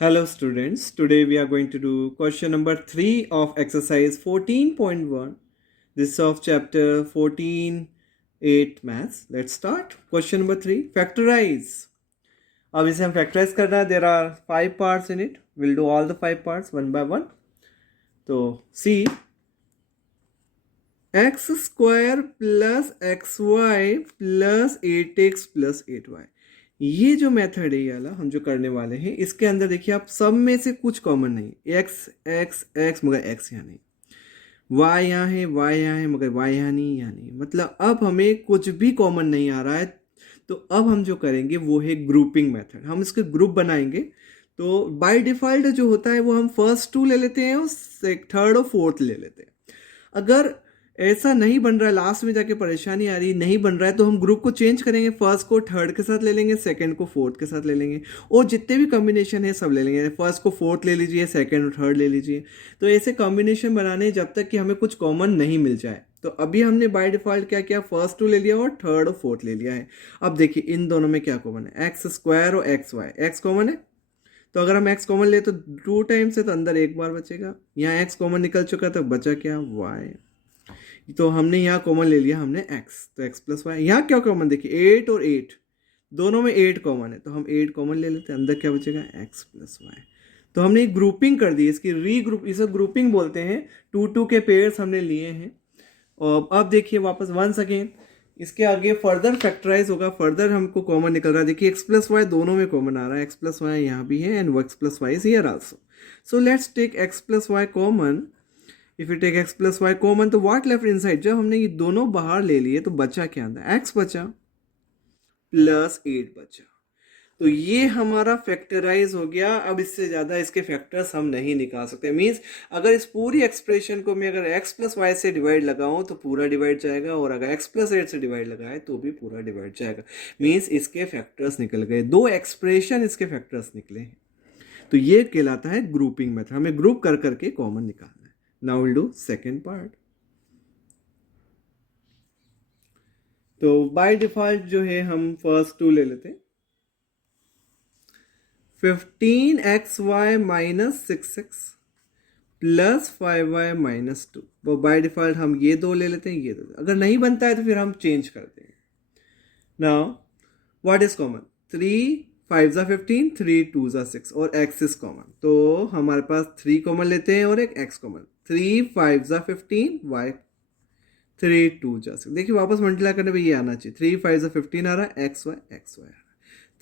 Hello students, today we are going to do question number 3 of exercise 14.1. This is of chapter 14.8 maths. Let's start. Question number 3, factorize. अब इसे हम factorize करना है. There are 5 parts in it. We'll do all the 5 parts one by one. तो see, x square plus xy plus 8x plus 8y. ये जो method है ये वाला हम जो करने वाले हैं, इसके अंदर देखिए आप सब में से कुछ कॉमन नहीं. एक्स एक्स एक्स मगर एक्स यहाँ नहीं, वाई यहाँ है, वाई यहाँ है मगर वाई यहाँ नहीं, यहाँ नहीं. मतलब अब हमें कुछ भी कॉमन नहीं आ रहा है. तो अब हम जो करेंगे वो है ग्रुपिंग मेथड. हम इसके ग्रुप बनाएंगे. तो बाय डिफ़ॉल्ट जो होता है वो हम फर्स्ट टू ले लेते हैं और थर्ड और फोर्थ ले लेते हैं. अगर ऐसा नहीं बन रहा है, लास्ट में जाके परेशानी आ रही नहीं बन रहा है, तो हम ग्रुप को चेंज करेंगे. फर्स्ट को थर्ड के साथ ले लेंगे, सेकंड को फोर्थ के साथ ले लेंगे और जितने भी कॉम्बिनेशन है सब ले लेंगे. फर्स्ट को फोर्थ ले लीजिए, सेकंड और थर्ड ले लीजिए. तो ऐसे कॉम्बिनेशन बनाने जब तक कि हमें कुछ कॉमन नहीं मिल जाए. तो अभी हमने बाय डिफॉल्ट क्या किया, फर्स्ट टू ले लिया और थर्ड और फोर्थ ले लिया है. अब देखिए इन दोनों में क्या कॉमन है, एक्स स्क्वायर और एक्स वाई. एक्स कॉमन है तो अगर हम x कॉमन ले तो 2 टाइम्स है तो अंदर एक बार बचेगा. यहाँ x कॉमन निकल चुका तो बचा क्या, y. तो हमने यहाँ कॉमन ले लिया हमने x, तो x प्लस वाई. यहाँ क्या कॉमन देखिए 8 और 8, दोनों में 8 कॉमन है तो हम 8 कॉमन ले लेते हैं. अंदर क्या बचेगा, x प्लस वाई. तो हमने एक ग्रुपिंग कर दी, इसकी रीग्रुप, इसे ग्रुपिंग बोलते हैं. 2 के पेयर्स हमने लिए हैं. और अब देखिए वापस वंस अगेन इसके आगे फर्दर फैक्टराइज होगा. फर्दर हमको कॉमन निकल रहा है. देखिए एक्स प्लस वाई दोनों में कॉमन आ रहा है. एक्स प्लस वाई यहाँ भी है and x plus y is here also. So let's take x plus y common. If you take x plus y common तो व्हाट लेफ्ट इनसाइड. जब हमने ये दोनों बाहर ले लिए तो बचा क्या, अंदर एक्स बचा प्लस 8 बचा. तो ये हमारा फैक्टराइज हो गया. अब इससे ज़्यादा इसके फैक्टर्स हम नहीं निकाल सकते. मीन्स अगर इस पूरी एक्सप्रेशन को मैं अगर x प्लस वाई से डिवाइड लगाऊं तो पूरा डिवाइड जाएगा, और अगर x प्लस 8 से डिवाइड लगाए तो भी पूरा डिवाइड जाएगा. मीन्स इसके फैक्टर्स निकल गए, 2 एक्सप्रेशन इसके फैक्टर्स निकले हैं. तो ये कहलाता है ग्रुपिंग मेथड. हमें ग्रुप कर करके कॉमन निकालना है. Now will do second part. तो बाय डिफॉल्ट जो है हम फर्स्ट टू ले लेते हैं. 15xy minus 6x plus 5y minus 2. वो बाय डिफॉल्ट हम ये दो ले लेते हैं, ये दो. अगर नहीं बनता है तो फिर हम चेंज कर देंगे. नाउ व्हाट इज कॉमन, 3 5 ज़ा 15, 3 2 ज़ा 6 और x इज कॉमन. तो हमारे पास 3 कॉमन लेते हैं और एक x कॉमन. 3 5 ज़ा 15, y 3 2 ज़ा 6. देखिए वापस मल्टीप्लाई करने पे ये आना चाहिए. 3 5 ज़ा 15 आ रहा है, x y आ रहा है.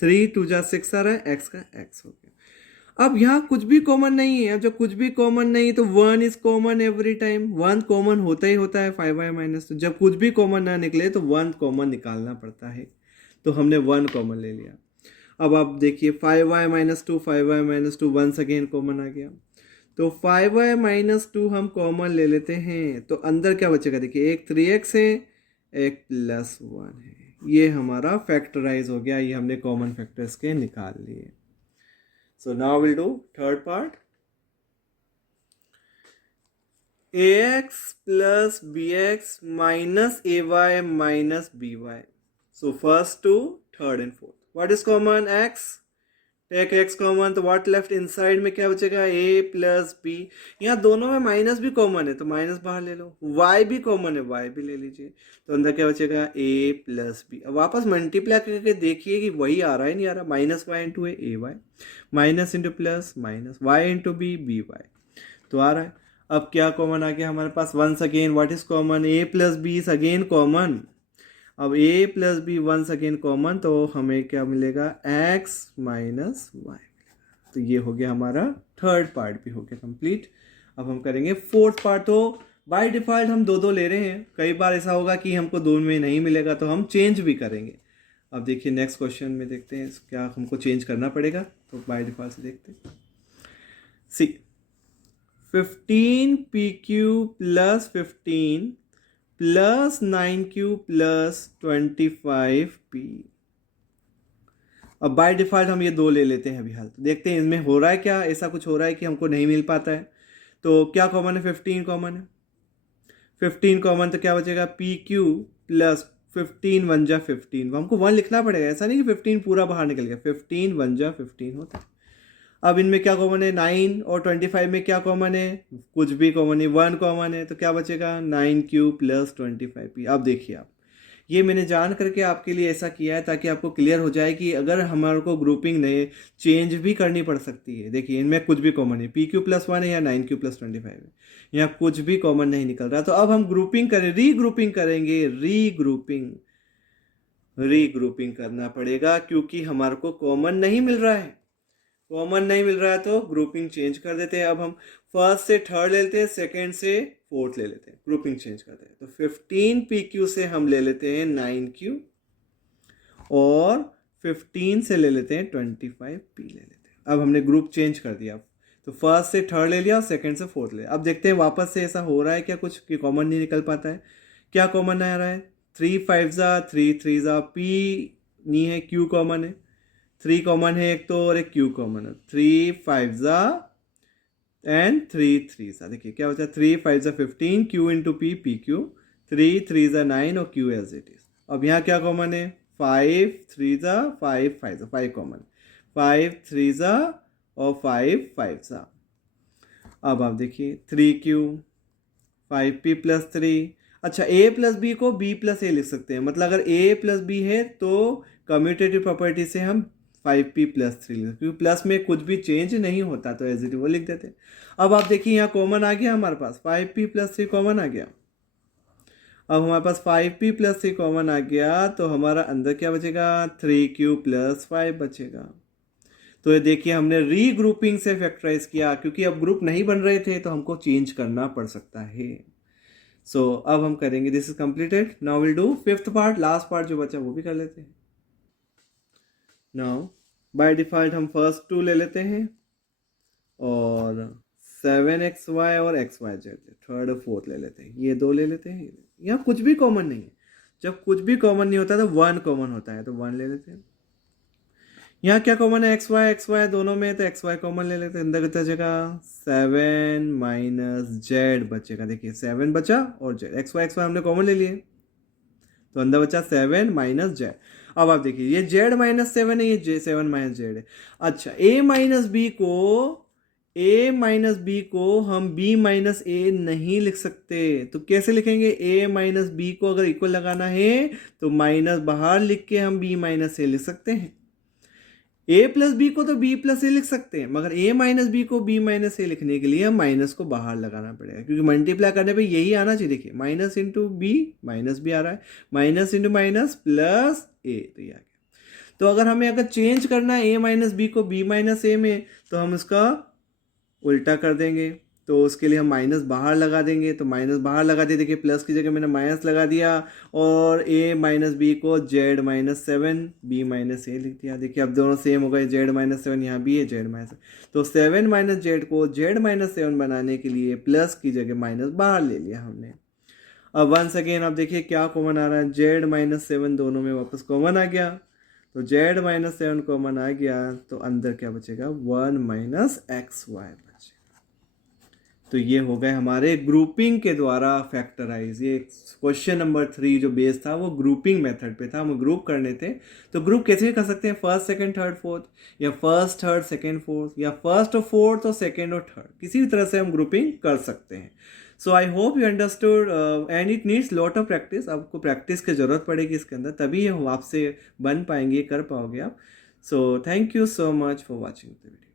3 2 जा 6 आ रहा है, x का x हो गया. अब यहाँ कुछ भी कॉमन नहीं है. अब जब कुछ भी कॉमन नहीं है तो 1 is common every time. 1 common होता ही होता है 5y माइनस. तो जब कुछ भी कॉमन ना निकले तो 1 कॉमन निकालना पड़ता है. तो हमने 1 कॉमन ले लिया. अब आप देखिए 5y minus 2, 5y minus 2 once again common आ गया. तो 5y माइनस 2 हम कॉमन ले लेते हैं. तो अंदर क्या बचेगा, देखिए एक 3x है, एक प्लस 1 है. ये हमारा फैक्टराइज हो गया. ये हमने कॉमन फैक्टर्स के निकाल लिए. So now will do third part. ax plus bx minus ay minus by. So first two third and fourth. What is common, x. Take x common तो व्हाट लेफ्ट इनसाइड में क्या बचेगा, a plus b. यहाँ दोनों में minus भी common है तो माइनस बाहर ले लो. y भी कॉमन है, y भी ले लीजिए. तो अंदर क्या बचेगा, a प्लस b. अब वापस मल्टीप्लाई करके देखिए कि वही आ रहा है नहीं आ रहा. Minus y into a y, minus into plus minus y into b b y. तो आ रहा है. अब क्या कॉमन आ गया हमारे पास, once again what is common, a plus b is again common. अब a plus b once again common तो हमें क्या मिलेगा, x माइनस वाई. तो ये हो गया हमारा थर्ड पार्ट भी हो गया कंप्लीट. अब हम करेंगे फोर्थ पार्ट. तो बाय डिफ़ॉल्ट हम दो दो ले रहे हैं. कई बार ऐसा होगा कि हमको दो में नहीं मिलेगा तो हम चेंज भी करेंगे. अब देखिए नेक्स्ट क्वेश्चन में देखते हैं क्या हमको चेंज करना पड़ेगा. तो बाय डिफ़ॉल्ट से देखते हैं. सी 15pq plus 15 plus 9q plus 25p. अब बाय डिफ़ॉल्ट हम ये दो ले लेते हैं अभी हाल. तो देखते हैं इनमें हो रहा है क्या, ऐसा कुछ हो रहा है कि हमको नहीं मिल पाता है. तो क्या कॉमन है, 15 कॉमन है. 15 कॉमन तो क्या बचेगा, pq प्लस 15 1 जा 15. हमको 1 लिखना पड़ेगा, ऐसा नहीं कि 15 पूरा बाहर निकल गया. 15 1 जा 15 होता है. अब इनमें क्या कॉमन है, 9 और 25 में क्या कॉमन है, कुछ भी कॉमन नहीं, 1 कॉमन है, तो क्या बचेगा 9q प्लस 25p। अब देखिए आप, ये मैंने जान करके आपके लिए ऐसा किया है ताकि आपको क्लियर हो जाए कि अगर हमारे को ग्रुपिंग ने चेंज भी करनी पड़ सकती है। देखिए इनमें कुछ भी कॉमन है, pq+1 है या 9q प्लस 25 है, यहाँ कुछ भी कॉमन नहीं निकल रहा। तो अब हम ग्रुपिंग करें, रीग्रुपिंग करेंगे, रीग्रुपिंग करना पड़ेगा क्योंकि हमारे को कॉमन नहीं मिल रहा है। कॉमन नहीं मिल रहा है तो ग्रुपिंग चेंज कर देते हैं। अब हम फर्स्ट से थर्ड ले लेते हैं, सेकेंड से फोर्थ ले लेते हैं, ग्रुपिंग चेंज करते हैं। तो 15pq से हम ले लेते हैं 9q और 15 से ले लेते हैं 25p ले लेते हैं। अब हमने ग्रुप चेंज कर दिया, तो फर्स्ट से थर्ड ले लिया और सेकेंड से फोर्थ ले लिया। अब देखते हैं वापस से ऐसा हो रहा है क्या कुछ कि कॉमन नहीं निकल पाता है। क्या कॉमन आ रहा है, 3 5 जा 3 3 जा, p नहीं है, q कॉमन है, 3 कॉमन है एक तो और एक q कॉमन है, 3 5 जा एंड 3 3 जा। देखिए क्या होता है, 3 5 जा 15, q इंटू p pq, 3 3 जा 9 और q एज इट इज। अब यहाँ क्या कॉमन है, 5 3 जा 5 5 जा, 5 कॉमन, 5 3 जा और 5 5 जा। अब आप देखिए 3q 5p प्लस 3। अच्छा, a प्लस बी को b प्लस ए लिख सकते हैं, मतलब अगर a प्लस बी है तो कम्यूटेटिव प्रॉपर्टी से हम 5p प्लस 3 लिख, क्योंकि प्लस में कुछ भी चेंज नहीं होता तो एज इट वो लिख देते हैं। अब आप देखिए यहाँ कॉमन आ गया हमारे पास, 5p प्लस 3 कॉमन आ गया। अब हमारे पास 5p प्लस 3 कॉमन आ गया तो हमारा अंदर क्या बचेगा, 3q प्लस 5 बचेगा। तो ये देखिए हमने रीग्रुपिंग से फैक्टराइज किया, क्योंकि अब ग्रुप नहीं बन रहे थे तो हमको चेंज करना पड़ सकता है। सो अब हम करेंगे, this is completed. Now will do fifth part, last part जो बचा वो भी कर लेते हैं। नाउ बाय डिफॉल्ट हम फर्स्ट 2 ले लेते हैं और 7xy और xyz थर्ड और फोर्थ ले लेते हैं, ये 2 ले लेते हैं। यहाँ कुछ भी कॉमन नहीं है, जब कुछ भी कॉमन नहीं होता तो 1 कॉमन होता है, तो 1 ले लेते हैं। यहाँ क्या कॉमन है, xy दोनों में, तो xy कॉमन ले लेते हैं। अंदर कितना बचेगा, 7 माइनस जेड बचेगा। देखिए 7 बचा और जेड, xy हमने कॉमन ले लिए तो अंदर बचा 7 माइनस जेड। अब आप देखिए ये जेड माइनस 7 है, ये 7 माइनस जेड है। अच्छा, a माइनस बी को हम b माइनस ए नहीं लिख सकते, तो कैसे लिखेंगे, a माइनस बी को अगर इक्वल लगाना है तो माइनस बाहर लिख के हम b माइनस ए लिख सकते हैं। a प्लस बी को तो b प्लस ए लिख सकते हैं, मगर a माइनस बी को b माइनस ए लिखने के लिए हम माइनस को बाहर लगाना पड़ेगा, क्योंकि मल्टीप्लाई करने पे यही आना चाहिए। देखिए माइनस इंटू बी, माइनस भी आ रहा है, माइनस इंटू माइनस प्लस ए, तो ये आ गया। तो अगर हमें अगर चेंज करना है a माइनस बी को b माइनस ए में, तो हम इसका उल्टा कर देंगे, तो उसके लिए हम माइनस बाहर लगा देंगे। तो माइनस बाहर लगा दिया, देखिए प्लस की जगह मैंने माइनस लगा दिया और a माइनस बी को जेड माइनस 7 b माइनस ए लिख दिया। देखिए अब दोनों सेम हो गए, जेड माइनस 7 यहाँ भी है जेड माइनस, तो 7 माइनस जेड को जेड माइनस 7 बनाने के लिए प्लस की जगह माइनस बाहर ले लिया हमने। अब वंस अगेन आप देखिए क्या कॉमन आ रहा है, जेड माइनस 7 दोनों में वापस कॉमन आ गया, तो जेड माइनस 7 कॉमन आ गया, तो अंदर क्या बचेगा, 1 माइनस एक्स वाई बचेगा। तो ये हो गए हमारे ग्रुपिंग के द्वारा फैक्टराइज। ये क्वेश्चन नंबर 3 जो बेस था वो ग्रुपिंग मेथड पे था, हमें ग्रुप करने थे। तो ग्रुप कैसे भी कर सकते हैं, फर्स्ट सेकंड थर्ड फोर्थ, या फर्स्ट थर्ड सेकंड फोर्थ, या फर्स्ट और फोर्थ और सेकंड और थर्ड, किसी भी तरह से हम ग्रुपिंग कर सकते हैं। So I hope you understood and it needs lot of practice. आपको प्रैक्टिस की जरूरत पड़ेगी इसके अंदर, तभी ये आपसे बन पाएंगे, कर पाओगे आप। So thank you so much for watching the video.